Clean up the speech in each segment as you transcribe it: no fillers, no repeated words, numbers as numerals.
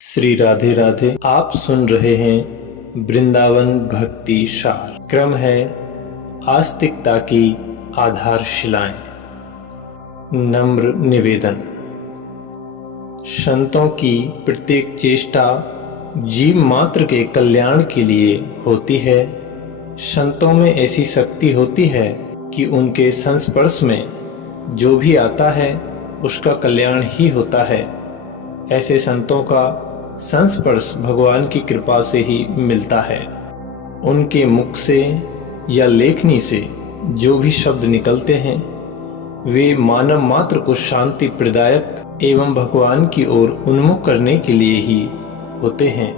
श्री राधे राधे। आप सुन रहे हैं वृंदावन भक्ति सार। क्रम है आस्तिकता की आधारशिलाएं। नम्र निवेदन। संतों की प्रत्येक चेष्टा जीव मात्र के कल्याण के लिए होती है। संतों में ऐसी शक्ति होती है कि उनके संस्पर्श में जो भी आता है उसका कल्याण ही होता है। ऐसे संतों का संस्पर्श भगवान की कृपा से ही मिलता है। उनके मुख से या लेखनी से जो भी शब्द निकलते हैं वे मानव मात्र को शांति प्रदायक एवं भगवान की ओर उन्मुख करने के लिए ही होते हैं,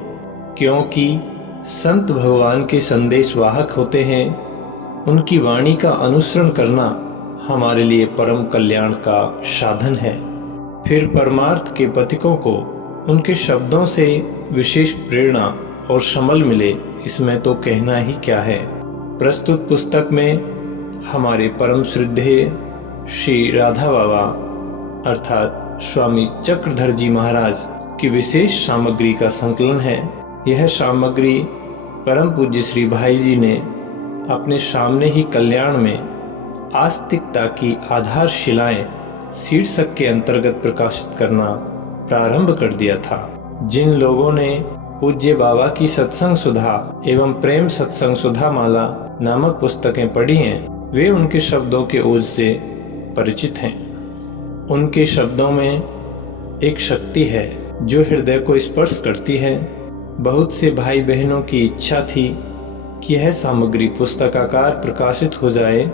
क्योंकि संत भगवान के संदेश वाहक होते हैं। उनकी वाणी का अनुसरण करना हमारे लिए परम कल्याण का साधन है। फिर परमार्थ के पथिकों को उनके शब्दों से विशेष प्रेरणा और समल मिले, इसमें तो कहना ही क्या है। प्रस्तुत पुस्तक में हमारे परम श्रद्धेय श्री राधा बाबा अर्थात स्वामी चक्रधर जी महाराज की विशेष सामग्री का संकलन है। यह सामग्री परम पूज्य श्री भाई जी ने अपने सामने ही कल्याण में आस्तिकता की आधारशिलाएं शीर्षक के अंतर्गत प्रकाशित करना प्रारंभ कर दिया था। जिन लोगों ने पूज्य बाबा की सत्संग सुधा एवं प्रेम सत्संग सुधा माला नामक पुस्तकें पढ़ी हैं, वे उनके शब्दों के ओज से परिचित हैं। उनके शब्दों में एक शक्ति है जो हृदय को स्पर्श करती है। बहुत से भाई बहनों की इच्छा थी कि यह सामग्री पुस्तकाकार प्रकाशित हो जाए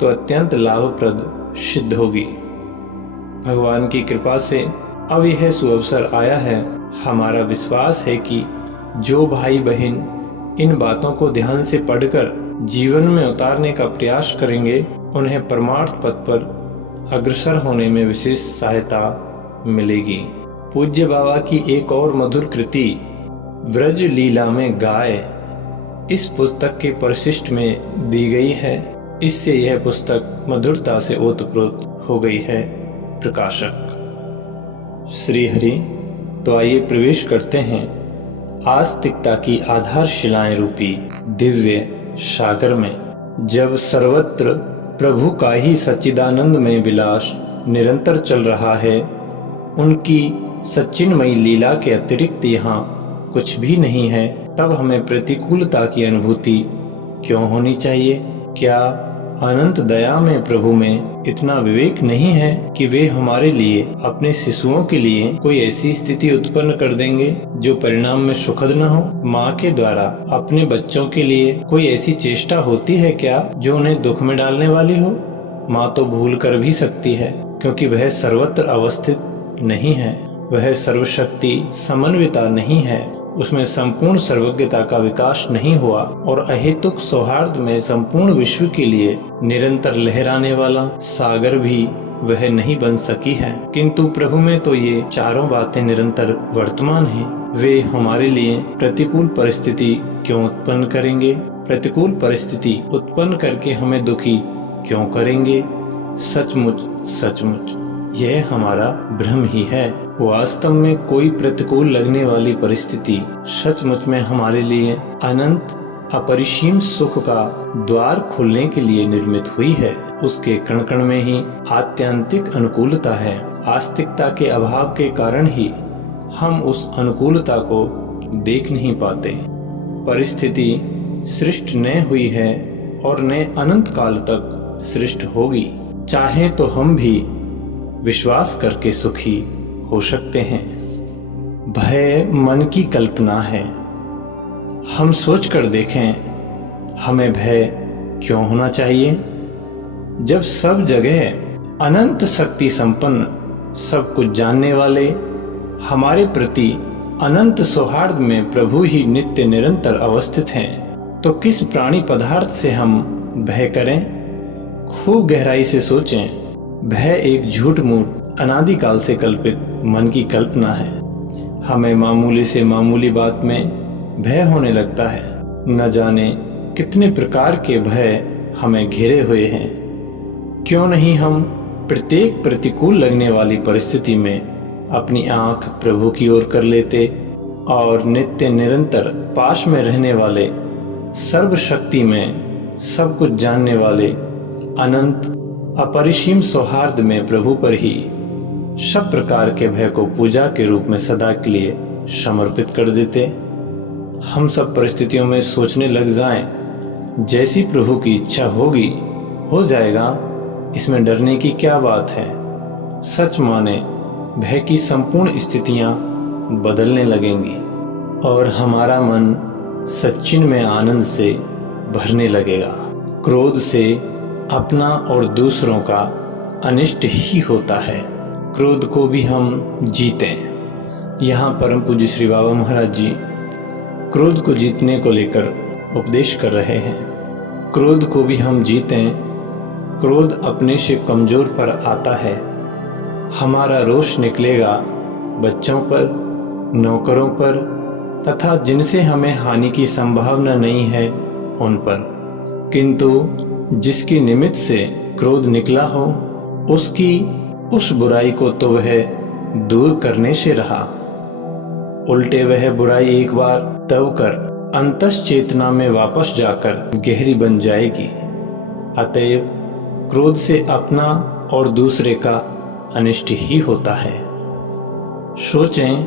तो अत्यंत लाभप्रद सिद्ध होगी। भगवान की कृपा से अब यह सुअवसर आया है। हमारा विश्वास है कि जो भाई बहन इन बातों को ध्यान से पढ़कर जीवन में उतारने का प्रयास करेंगे, उन्हें परमार्थ पथ पर अग्रसर होने में विशेष सहायता मिलेगी। पूज्य बाबा की एक और मधुर कृति व्रज लीला में गाय इस पुस्तक के परिशिष्ट में दी गई है। इससे यह पुस्तक मधुरता से ओतप्रोत हो गई है। प्रकाशक श्री हरि। तो आइए प्रवेश करते हैं आस्तिकता की आधारशिलाएं रूपी दिव्य सागर में। जब सर्वत्र प्रभु का ही सच्चिदानंद में विलास निरंतर चल रहा है, उनकी सच्चिन्मयी लीला के अतिरिक्त यहाँ कुछ भी नहीं है, तब हमें प्रतिकूलता की अनुभूति क्यों होनी चाहिए? क्या अनंत दया में प्रभु में इतना विवेक नहीं है कि वे हमारे लिए, अपने शिशुओं के लिए कोई ऐसी स्थिति उत्पन्न कर देंगे जो परिणाम में सुखद न हो? माँ के द्वारा अपने बच्चों के लिए कोई ऐसी चेष्टा होती है क्या जो उन्हें दुख में डालने वाली हो? माँ तो भूल कर भी सकती है, क्योंकि वह सर्वत्र अवस्थित नहीं है, वह सर्वशक्ति समन्विता नहीं है, उसमें संपूर्ण सर्वज्ञता का विकास नहीं हुआ और अहेतुक सौहार्द में संपूर्ण विश्व के लिए निरंतर लहराने वाला सागर भी वह नहीं बन सकी है। किंतु प्रभु में तो ये चारों बातें निरंतर वर्तमान हैं। वे हमारे लिए प्रतिकूल परिस्थिति क्यों उत्पन्न करेंगे? प्रतिकूल परिस्थिति उत्पन्न करके हमें दुखी क्यों करेंगे? सचमुच यह हमारा भ्रम ही है। वास्तव में कोई प्रतिकूल लगने वाली परिस्थिति सचमुच में हमारे लिए अनंत अपरिसीम सुख का द्वार खोलने के लिए निर्मित हुई है। उसके कण कण में ही आत्यंतिक अनुकूलता है। आस्तिकता के अभाव के कारण ही हम उस अनुकूलता को देख नहीं पाते। परिस्थिति सृष्ट न हुई है और न अनंत काल तक सृष्ट होगी। चाहे तो हम भी विश्वास करके सुखी हो सकते हैं। भय मन की कल्पना है। हम सोच कर देखें, हमें भय क्यों होना चाहिए? जब सब जगह अनंत शक्ति संपन्न, सब कुछ जानने वाले, हमारे प्रति अनंत सौहार्द में प्रभु ही नित्य निरंतर अवस्थित हैं, तो किस प्राणी पदार्थ से हम भय करें? खूब गहराई से सोचें। भय एक झूठ मूठ अनादिकाल से कल्पित मन की कल्पना है। हमें मामूली से मामूली बात में भय होने लगता है। न जाने कितने प्रकार के भय हमें घेरे हुए हैं। क्यों नहीं हम प्रत्येक प्रतिकूल लगने वाली परिस्थिति में अपनी आंख प्रभु की ओर कर लेते और नित्य निरंतर पास में रहने वाले, सर्वशक्ति में सब कुछ जानने वाले, अनंत अपरिसीम सौहार्द में प्रभु पर ही सब प्रकार के भय को पूजा के रूप में सदा के लिए समर्पित कर देते। हम सब परिस्थितियों में सोचने लग जाएं, जैसी प्रभु की इच्छा होगी हो जाएगा, इसमें डरने की क्या बात है। सच माने भय की संपूर्ण स्थितियां बदलने लगेंगी और हमारा मन सच्चिन में आनंद से भरने लगेगा। क्रोध से अपना और दूसरों का अनिष्ट ही होता है। क्रोध को भी हम जीतें। यहाँ परम पूज्य श्री बाबा महाराज जी क्रोध को जीतने को लेकर उपदेश कर रहे हैं। क्रोध को भी हम जीतें। क्रोध अपने से कमजोर पर आता है। हमारा रोष निकलेगा बच्चों पर, नौकरों पर तथा जिनसे हमें हानि की संभावना नहीं है उन पर। किंतु जिसकी निमित्त से क्रोध निकला हो, उसकी उस बुराई को तो वह दूर करने से रहा, उल्टे वह बुराई एक बार तब कर अंतस चेतना में वापस जाकर गहरी बन जाएगी। अतएव क्रोध से अपना और दूसरे का अनिष्ट ही होता है। सोचें,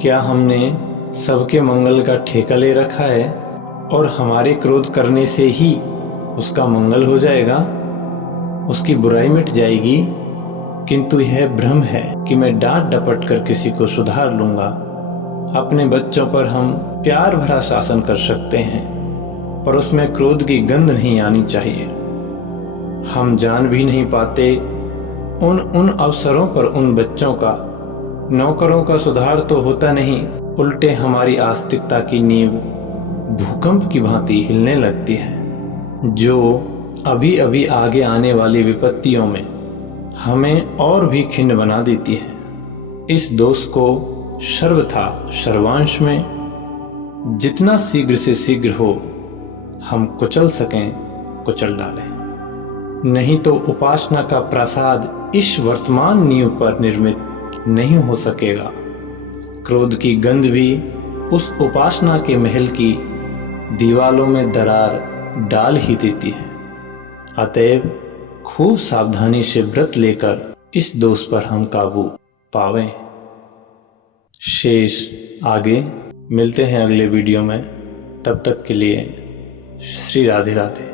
क्या हमने सबके मंगल का ठेका ले रखा है और हमारे क्रोध करने से ही उसका मंगल हो जाएगा, उसकी बुराई मिट जाएगी। किंतु यह भ्रम है कि मैं डांट डपट कर किसी को सुधार लूंगा। अपने बच्चों पर हम प्यार भरा शासन कर सकते हैं, पर उसमें क्रोध की गंध नहीं आनी चाहिए। हम जान भी नहीं पाते उन अवसरों पर उन बच्चों का, नौकरों का सुधार तो होता नहीं, उल्टे हमारी आस्तिकता की नींव भूकंप की भांति हिलने लगती है, जो अभी अभी आगे आने वाली विपत्तियों में हमें और भी खिन्न बना देती है। इस दोष को सर्वथा सर्वांश में जितना शीघ्र से शीघ्र हो हम कुचल सकें कुचल डालें, नहीं तो उपासना का प्रसाद इस वर्तमान नींव पर निर्मित नहीं हो सकेगा। क्रोध की गंध भी उस उपासना के महल की दीवालों में दरार डाल ही देती है। अतएव खूब सावधानी से व्रत लेकर इस दोष पर हम काबू पावें। शेष आगे मिलते हैं अगले वीडियो में। तब तक के लिए श्री राधे राधे।